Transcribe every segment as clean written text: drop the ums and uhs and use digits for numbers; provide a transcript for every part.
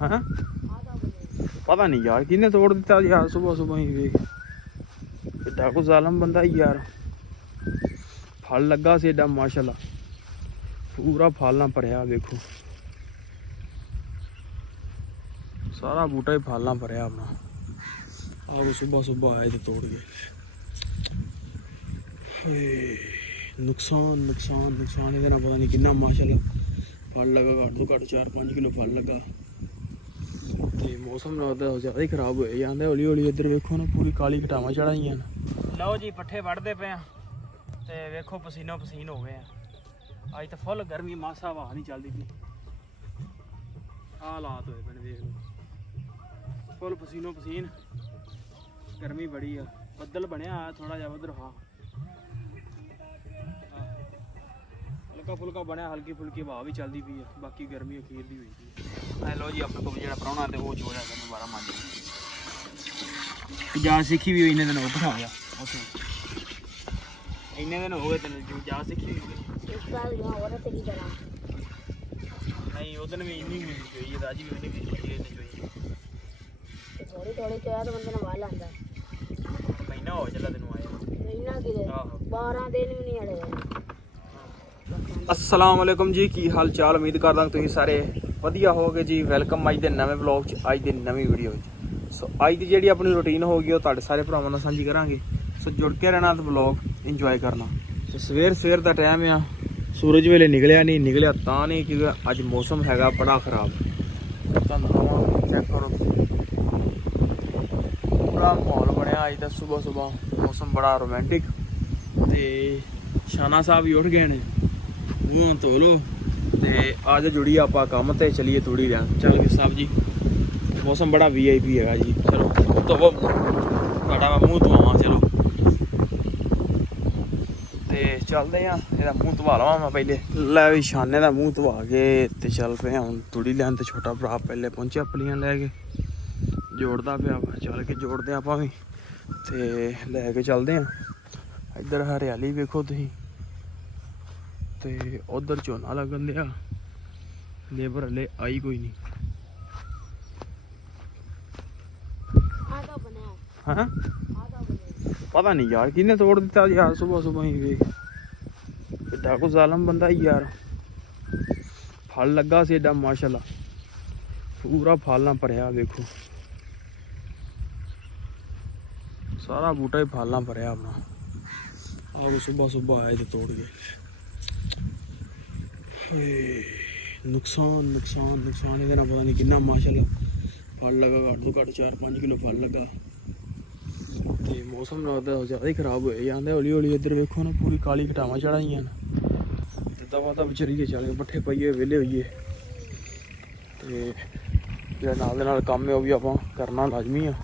हैं पता नहीं यार किन्ने तोड़ दिता यार सुबह सुबह ही वेख एडा को जालम बंदा ही यार फल लगा से एडा माशाल्लाह पूरा फल ना भरया वेखो सारा बूटा ही फल ना भरया अपना आप सुबह सुबह आए तो तोड़ गए नुकसान नुकसान नुकसान ये पता नहीं कितना माशाल्लाह फल लगा घट तो घट 4-5 किलो फल लगा तो मौसम लगता ज़्यादा ही खराब हो जाता हौली हौली इधर वेखो ना पूरी काली घटावां चढ़ाई लो जी पट्ठे वढ़ते पे तो वेखो पसीनो पसीन हो गए अज तो फुल गर्मी मासा हवा नहीं चलती थी हालात होए पे देख लो फुल पसीनो पसीन गर्मी बड़ी है बदल बनया थोड़ा जा उधर हाँ हल्का फुल्का बनया हल्की फुल्की हवा भी चलती पी है बाकी गर्मी अखीर दी हुई थी लो जी अपने को जो प्राहुणा तो वो चोया दोबारा मांझ जा सीखी भी इन्ने दिन हो गया इन्ने दिन हो गए तेन जा सीखी भी नहीं उस दिन भी इन्नी चोई अज भी उन्हें चोई थोड़ी थोड़ी चोया तो बंदे वाल आंदा महीना हो चला तेन आया महीना कि 12 दिन भी नहीं अड़े अस्सलाम वालेकुम जी की हाल चाल उम्मीद करदा तुसीं सारे वधिया होगे जी वेलकम अज दे नवें व्लॉग च अज दी नवीं वीडियो च सो अज दी जिहड़ी अपनी रूटीन होगी वो तुहाडे सारे भरावां नाल सांझी करांगे सो जुड़ के रहना ते व्लॉग इंजॉय करना सो सवेर दा टाइम आ सूरज वेले निकलिया तां नहीं क्योंकि अज मौसम हैगा बड़ा खराब तुहानूं चेक करो पूरा माहौल बनया अज दा सुबह सुबह मौसम बड़ा रोमांटिक ते शाना साहब भी उठ गए ने मूँह धो लो तो आज जुड़िए आप काम तो चलिए थोड़ी रह चल के साहब जी मौसम बड़ा VIP है जी चलो तो बड़ा मैं मूँह धोवा चलो तो चलते हैं यदा मूँह धवा लवा मैं पहले लै भी शाने का मूँह धवा के तो चल पे हूँ थोड़ी लैन तो छोटा भरा पहले पहुंचे पलियां लैके जोड़ता पाया चल के जोड़ते आप भी तो लैके चलते हैं इधर हरियाली वेखो तुसीं ते उधर झोना लगन दिया लेबर हले आई कोई नहीं हाँ पता नहीं यार किन्ने तोड़ दिता यार सुबह सुबह ही वेख एडा को जालम बंदा ही यार फल लगा से एडा माशाल्लाह पूरा फल ना भरया वेखो सारा बूटा ही फल ना भरया अपना आप सुबह सुबह आए तो तोड़ गए नुकसान नुकसान नुकसान ये पता नहीं कितना माशाल्लाह फल लगा घट तो घट 4-5 किलो फल लगा तो मौसम लगता ज़्यादा ही खराब हो जाता हौली हौली इधर वेखो ना पूरी काली घटावां चढ़ाई दवा दब चलिए चल के पट्ठे पाइए वेले होइए तो जो नाल काम है वह भी आप करना लाजमी है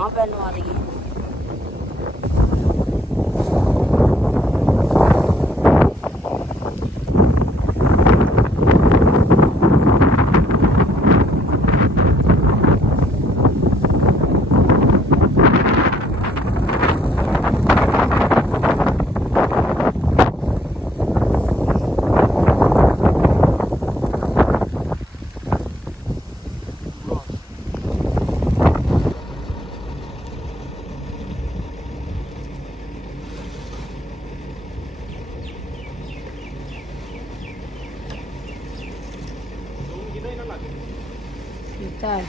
ਨਾ ਪੈਨ ਆ ਗਈ ਕੀਤਾ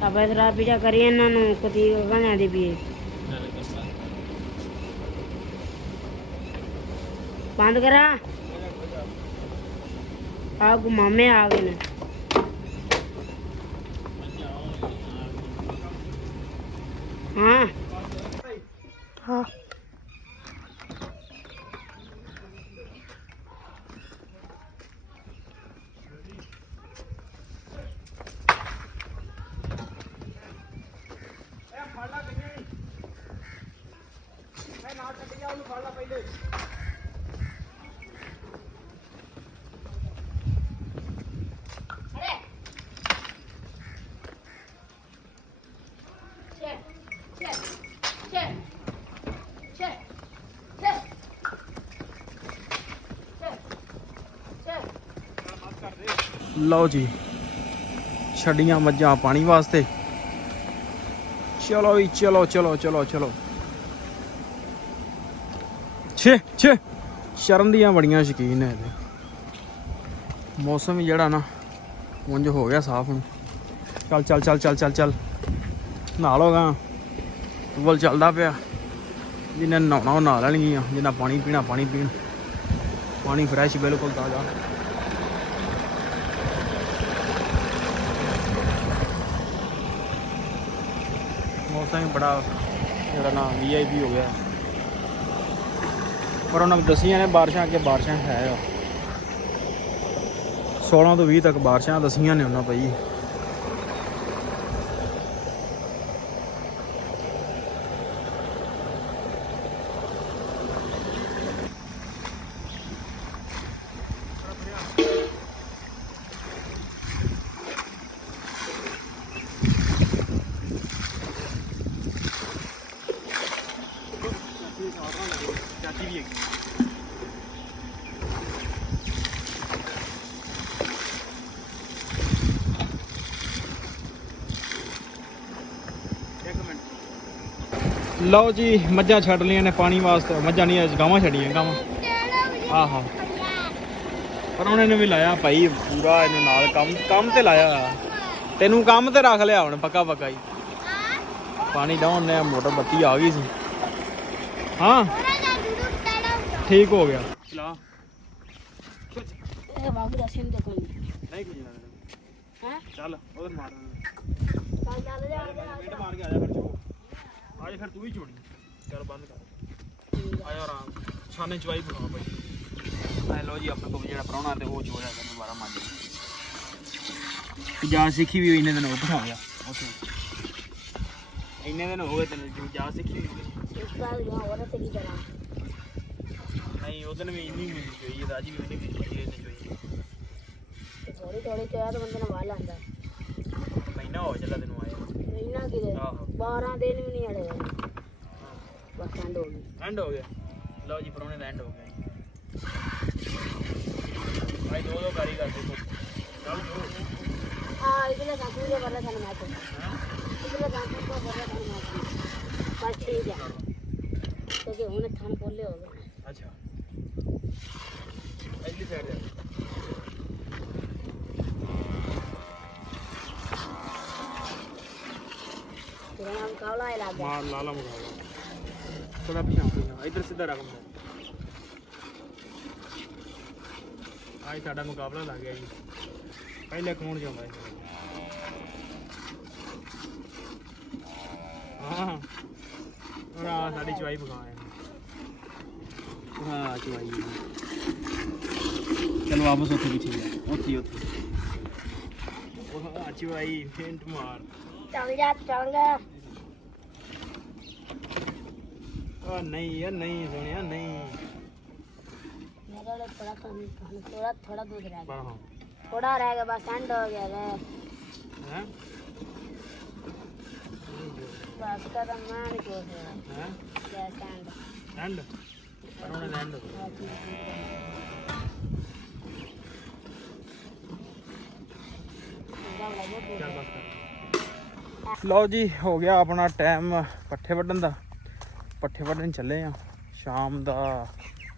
अब इधर पीछा करिए इन्होंने कति कहने दी भी बंद करा आप मामे आ गए ने हाँ हाँ ਲਓ ਜੀ ਛੱਡੀਆਂ ਮੱਝਾਂ ਪਾਣੀ ਵਾਸਤੇ ਚਲੋ ਵੀ ਚਲੋ ਚਲੋ ਚਲੋ ਚਲੋ ਛੇ ਛੇ ਸ਼ਰਮ ਦੀਆਂ ਬੜੀਆਂ ਸ਼ੌਕੀਨ ਨੇ ਇਹਦੇ ਮੌਸਮ ਜਿਹੜਾ ਨਾ ਉਂਝ ਹੋ ਗਿਆ ਸਾਫ ਹੁਣ ਚੱਲ ਚੱਲ ਚੱਲ ਚੱਲ ਚੱਲ ਚੱਲ ਨਹਾ ਲੋਗਾ ਟੂਬਲ ਚੱਲਦਾ ਪਿਆ ਜਿਹਨੇ ਨਹਾਉਣਾ ਉਹ ਨਹਾ ਲੈਣਗੀਆਂ ਜਿੰਨਾ ਪਾਣੀ ਪੀਣਾ ਪਾਣੀ ਪੀਣ ਪਾਣੀ ਫਰੈਸ਼ ਬਿਲਕੁਲ ਤਾਜ਼ਾ ਮੌਸਮ ਵੀ ਬੜਾ ਜਿਹੜਾ ਨਾ VIP ਹੋ ਗਿਆ ਪਰ ਉਹਨਾਂ ਨੇ ਦੱਸੀਆਂ ਨੇ ਬਾਰਿਸ਼ਾਂ ਅੱਗੇ ਬਾਰਿਸ਼ਾਂ ਹੈ 16 ਤੋਂ 20 ਤੱਕ ਬਾਰਿਸ਼ਾਂ ਦੱਸੀਆਂ ਨੇ ਉਹਨਾਂ ਭਾਈ ਲਓ ਜੀ ਮੱਝਾਂ ਛੱਡ ਲਈਆਂ ਨੇ ਪਾਣੀ ਵਾਸਤੇ ਮੱਝਾਂ ਨਹੀਂ ਗਾਵਾਂ ਛੱਡੀਆਂ ਗਾਵਾਂ ਆਹੋ ਪਰ ਉਹਨਾਂ ਨੇ ਵੀ ਲਾਇਆ ਭਾਈ ਪੂਰਾ ਇਹਨੂੰ ਨਾਲ ਕੰਮ ਤੇ ਲਾਇਆ ਤੈਨੂੰ ਕੰਮ ਤੇ ਰੱਖ ਲਿਆ ਹੁਣ ਪੱਕਾ ਪੱਕਾ ਹੀ ਪਾਣੀ ਡਾਉਣ ਨੇ ਮੋਟਰ ਬੱਤੀ ਆ ਗਈ ਸੀ ਹਾਂ ਠੀਕ ਹੋ ਗਿਆ ਚਲਾ ਇਹ ਬਾਬੂ ਦਾ ਸਿੰਧ ਕੋਈ ਨਹੀਂ ਕੁਝ ਨਾ ਹੈ ਚੱਲ ਉਧਰ ਮਾਰ ਚੱਲ ਚੱਲ ਜਾ ਮਿੰਟ ਮਾਰ ਕੇ ਆ ਜਾ ਫਿਰ ਚੋ ਆ ਜਾ ਫਿਰ ਤੂੰ ਵੀ ਚੋਣੀ ਚੱਲ ਬੰਦ ਕਰ ਆਇਆ ਆਰਾਮ ਛਾਨੇ ਚਵਾਈ ਬਣਾਵਾ ਭਾਈ ਲੋ ਜੀ ਆਪਣੇ ਕੋਲ ਜਿਹੜਾ ਪ੍ਰਾਹੁਣਾ ਤੇ ਉਹ ਚੋਇਆ ਕਰਨ ਦੁਬਾਰਾ ਮਾਜੀ ਜਾ ਸਿੱਖੀ ਵੀ ਇੰਨੇ ਦਿਨ ਹੋ ਬਿਠਾ ਗਿਆ ਉੱਥੇ ਇੰਨੇ ਦਿਨ ਹੋ ਗਏ ਤੈਨੂੰ ਜਾ ਸਿੱਖੀ ਵੀ ਇਸ ਵਾਰ ਜੋ ਹੋਰ ਤੇ ਕੀ ਕਰਾਂ ਨਹੀਂ ਉਹ ਦਿਨ ਵੀ ਇੰਨੀ ਮਿਲੀ ਚੋਈ ਰਾਜੀ ਵੀ ਉਹਨੇ ਚੋਈ ਥੋੜੀ ਥੋੜੀ ਚੋਇਆ ਤਾਂ ਬੰਦੇ ਨੂੰ ਵਾਲ ਆਂਦਾ ਮਹੀਨਾ ਹੋ ਚੱਲਾ ਤੈਨੂੰ ਆਇਆ ਮਹੀਨਾ ਕਿਤੇ 12 ਦਿਨ ਵੀ ਨਹੀਂ ਅੜੇ ਬਸ ਐਂਡ ਹੋ ਗਈ ਐਂਡ ਹੋ ਗਿਆ ਲਓ ਜੀ ਪ੍ਰਾਹੁਣੇ ਦਾ ਐਂਡ ਹੋ ਗਿਆ ਭਾਈ ਦੋ ਕਾਰੀਗਰ ਦੇਖੋ ਚੱਲ ਜੋ इधर गांधी के बल्ला खाने में आते इधर गांधी को बल्ला खाने में आते बस ठीक है तो कि उन्हें थान बोले हो गए अच्छा अगली साइड है लग गया मार लाला मुकाबला थोड़ा पीछे इधर सीधा रकम आज साडा मुकाबला लग गया जी पहले कौन जाता है हाँ और साड़ी चवाई पकाए हाँ चवाई चलो वापस उठे भी ठीक है उठी चवाई फेंट मार चल जा नहीं यार नहीं सोनिया नहीं मेरे लिए थोड़ा दूध रह गया हाँ थोड़ा रह गया बस एंड हो गया रे हैं बस का तो मैं नहीं सोच रहा हैं क्या एंड एंड परमानेंट एंड ਲਓ ਜੀ ਹੋ ਗਿਆ ਆਪਣਾ ਟਾਈਮ ਪੱਠੇ ਵੱਢਣ ਦਾ ਪੱਠੇ ਵੱਢਣ ਚੱਲੇ ਆ ਸ਼ਾਮ ਦਾ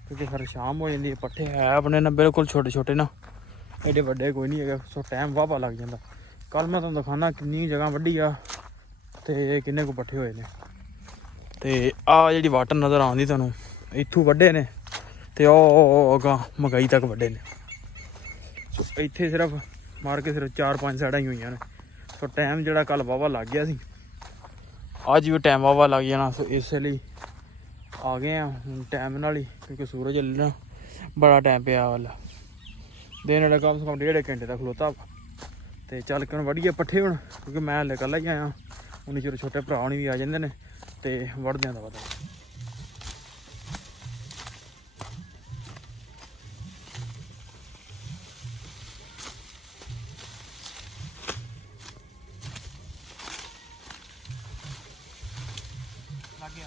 ਕਿਉਂਕਿ ਫਿਰ ਸ਼ਾਮ ਹੋ ਜਾਂਦੀ ਹੈ ਪੱਠੇ ਹੈ ਆਪਣੇ ਨਾ ਬਿਲਕੁਲ ਛੋਟੇ ਛੋਟੇ ਨਾ ਐਡੇ ਵੱਡੇ ਕੋਈ ਨਹੀਂ ਹੈਗਾ ਸੋ ਟਾਈਮ ਵਾਹਵਾ ਲੱਗ ਜਾਂਦਾ ਕੱਲ ਮੈਂ ਤੁਹਾਨੂੰ ਦਿਖਾਣਾ ਕਿੰਨੀ ਜਗ੍ਹਾ ਵੱਢੀ ਆ ਤੇ ਕਿੰਨੇ ਕੁ ਪੱਠੇ ਹੋਏ ਨੇ ਤੇ ਆ ਜਿਹੜੀ ਵਾਟਰ ਨਜ਼ਰ ਆਉਂਦੀ ਤੁਹਾਨੂੰ ਇੱਥੋਂ ਵੱਢੇ ਨੇ ਤੇ ਉਹ ਅਗਾਂ ਮਗਾਈ ਤੱਕ ਵੱਢੇ ਨੇ ਸੋ ਇੱਥੇ ਸਿਰਫ ਮਾਰ ਕੇ ਸਿਰਫ 4-5 ਸਾਈਡਾਂ ਹੀ ਹੋਈਆਂ ਨੇ ਸੋ ਟਾਈਮ ਜਿਹੜਾ ਕੱਲ ਵਾਹਵਾ ਲੱਗ ਗਿਆ ਸੀ ਅੱਜ ਵੀ ਟਾਈਮ ਵਾਹਵਾ ਲੱਗ ਜਾਣਾ ਸੋ ਇਸੇ ਲਈ ਆ ਗਏ ਆ ਹੁਣ ਟਾਈਮ ਨਾਲ ਹੀ ਕਿਉਂਕਿ ਸੂਰਜ ਹੱਲਣਾ ਬੜਾ ਟਾਈਮ ਪਿਆ ਵਾਲਾ ਦਿਨ ਵਾਲਾ ਕਮ ਸੇ ਕਮ 1.5 ਘੰਟੇ ਦਾ ਖਲੋਤਾ ਤੇ ਚੱਲ ਕੇ ਹੁਣ ਵੱਢੀਏ ਪੱਠੇ ਹੁਣ ਕਿਉਂਕਿ ਮੈਂ ਹਲੇ ਇਕੱਲਾ ਹੀ ਆਇਆ ਉਨੀ ਚਿਰ ਛੋਟੇ ਭਰਾ ਹੁਣੀ ਵੀ ਆ ਜਾਂਦੇ ਨੇ ਤੇ ਵੱਢਦਿਆਂ ਦਾ ਪਤਾ ਲੱਗ ਗਿਆ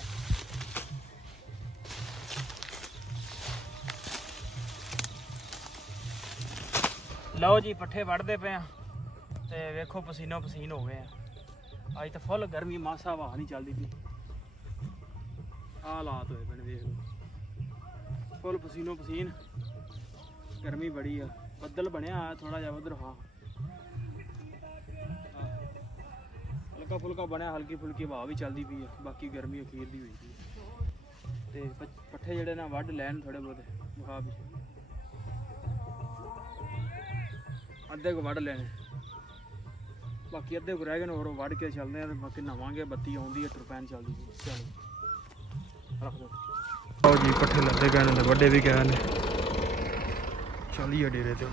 ਲਓ ਜੀ ਪੱਠੇ ਵੱਢਦੇ ਪਏ ਆ ਤੇ ਵੇਖੋ ਪਸੀਨੋ ਪਸੀਨ ਹੋ ਗਏ ਆ ਅੱਜ ਤਾਂ ਫੁੱਲ ਗਰਮੀ ਮਾਸਾ ਹਵਾ ਨਹੀਂ ਚੱਲਦੀ ਪਈ ਹਾਲਾਤ ਹੋਏ ਪਏ ਨੇ ਵੇਖ ਲਓ ਫੁੱਲ ਪਸੀਨੋ ਪਸੀਨ ਗਰਮੀ ਬੜੀ ਆ ਬੱਦਲ ਬਣਿਆ ਥੋੜਾ ਜਿਹਾ ਉਧਰ ਹਾਂ ਹਲਕਾ ਫੁਲਕਾ ਬਣਿਆ ਹਲਕੀ ਫੁਲਕੀ ਹਵਾ ਵੀ ਚੱਲਦੀ ਪਈ ਆ ਬਾਕੀ ਗਰਮੀ ਅਖੀਰ ਦੀ ਹੋਈ ਪਈ ਤੇ ਪੱਠੇ ਜਿਹੜੇ ਨਾ ਵੱਢ ਲੈਣ ਥੋੜੇ ਬਹੁਤੇ ਵਿਖਾ ਵੀ ਅੱਧੇ ਕੁ ਵੱਢ ਲੈਣੇ ਬਾਕੀ ਅੱਧੇ ਕੁ ਰਹਿ ਗਏ ਨੇ ਹੋਰ ਵੱਢ ਕੇ ਚੱਲਦੇ ਆ ਤੇ ਬਾਕੀ ਨਵਾਂਗੇ ਬੱਤੀ ਆਉਂਦੀ ਹੈ ਟਰਪੈਨ ਚੱਲਦੀ ਪਈ ਚਲੋ ਰੱਖ ਦੋ ਲਓ ਜੀ ਪੱਠੇ ਲੱਦੇ ਗਏ ਨੇ ਵੱਡੇ ਵੀ ਗਏ ਨੇ ਚੱਲੀਏ ਡੇਰੇ ਤੇ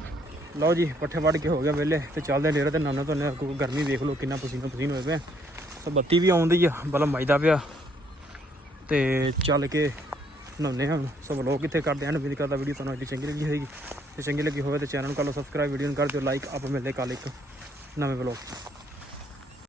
ਲਓ ਜੀ ਪੱਠੇ ਵੱਢ ਕੇ ਹੋ ਗਿਆ ਵਿਹਲੇ ਤੇ ਚੱਲਦੇ ਡੇਰੇ ਤੇ ਨਾਨਾ ਤੁਹਾਨੂੰ ਗਰਮੀ ਵੇਖ ਲਓ ਕਿੰਨਾ ਪਸੀਨੋ ਪਸੀਨ ਹੋਏ ਪਏ ਤੇ ਬੱਤੀ ਵੀ ਆਉਂਦੀ ਆ ਬਲਬ ਮੱਚਦਾ ਪਿਆ ਤੇ ਚੱਲ ਕੇ ਨਹਾਉਂਦੇ ਹਾਂ ਸਭ ਲੋਕ ਕਿੱਥੇ ਕਰਦੇ ਹਨ ਉਮੀਦ ਕਰਦਾ ਵੀਡੀਓ ਤੁਹਾਨੂੰ ਅੱਜ ਚੰਗੀ ਲੱਗੀ ਹੋਏਗੀ ਤੇ ਚੰਗੀ ਲੱਗੀ ਹੋਵੇ ਤਾਂ ਚੈਨਲ ਨੂੰ ਕਰ ਲਓ ਸਬਸਕ੍ਰਾਈਬ ਵੀਡੀਓ ਨੂੰ ਕਰ ਦਿਓ ਲਾਈਕ ਆਪਾਂ ਮਿਲਦੇ ਕੱਲ੍ਹ ਇੱਕ ਨਵੇਂ ਵਲੋਗ